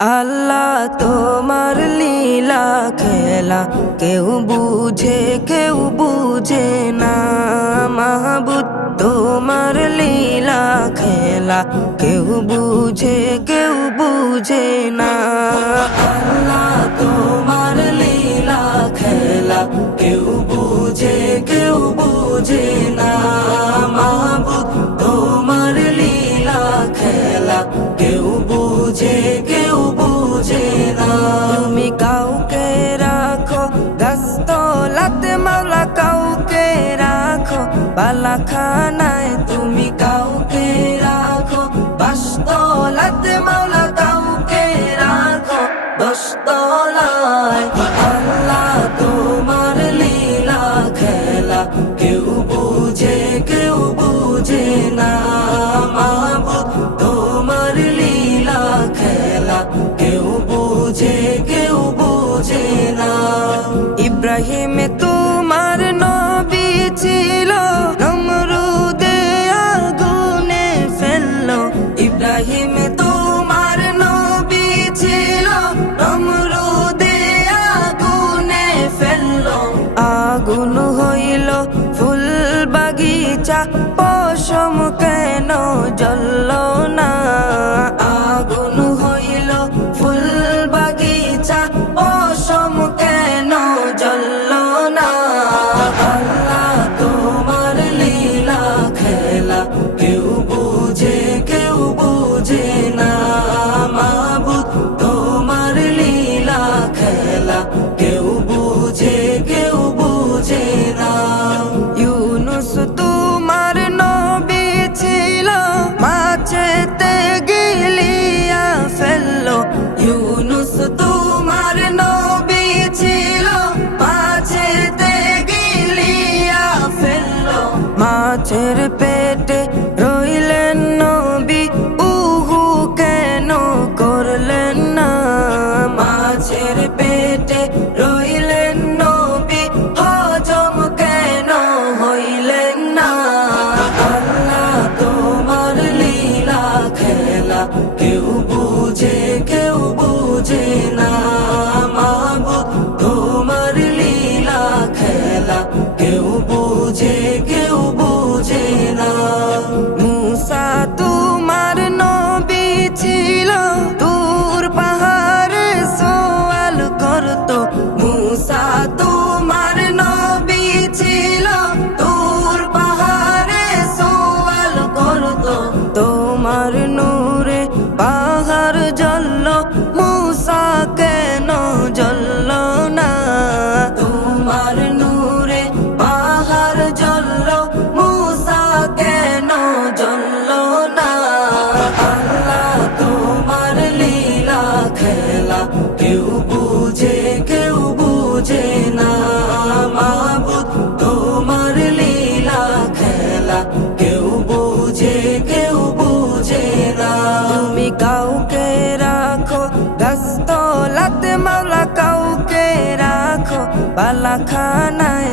আল্লাহ তোমার লীলা খেলা কেউ বুঝে না। মাহবুদ তোমার লীলা খেলা কেউ বুঝে না। আল্লাহ তোমার লীলা খেলা কেউ বুঝে না। মাহবুদ তোমার লীলা খেলা কেউ বুঝে না। তুমি কাউকে রাখো দস্তলাতে মাওলা, কাউকে রাখো বালাখানায়। তুমি কাউকে রাখো বাসতলাতে মাওলা, কাউকে রাখো দস্তলায়। আল্লাহ তোমার লীলা খেলা কেউ বুঝে না। মাহবুদ তোমার লীলা খেলা কেউ বুঝে না। ইব্রাহিম তোমার নবী ছিল, নমরুদে আগুনে ফেললো। ইব্রাহিম তোমার নবী ছিল, নমরুদে আগুনে ফেললো। আগুন হইল ফুল বাগিচা, পশম কেন জ্বলল না? আগুন হইল ফুল বাগিচা, পশম কেন জ্বলল না? আল্লাহ তোমার লীলা খেলা কেউ বুঝে না। মাহবুদ তোমার লীলা খেলা কেউ বুঝে না। ইউনুস তোমার নবী ছিল, মাছেতে গিলিয়া ফেললো। ইউনুস তোমার নবী ছিল, মাছেতে গিলিয়া ফেললো। মাছের পেটে রইলেন নবী, উহু কেন করলেন না? মাছের পেটে রইলেন নবী, হজম কেন হইলেন না? আল্লাহ তোমার লীলা খেলা কেউ বুঝে না। মাহবুদ তোমার লীলা খেলা কেউ বুঝে না। মুসা তোমার নবী ছিল, দূর পাহাড়ে সওয়াল করতো। মুসা তোমার নবী ছিল, দূর পাহাড়ে সওয়াল করতো। তোমার নূরে পাহাড় জ্বলল, মুসা কেন জ্বলল না? তোমার নূরে পাহাড় জ্বলল, মুসা কেন জ্বলল না? আল্লাহ তোমার লীলা খেলা কেউ বুঝে না। মাহবুদ তোমার লীলা খেলা কেউ বুঝে না। তুমি কাউকে রাখো দস্তলাতে মাওলা, কাউকে রাখো বালাখানায়।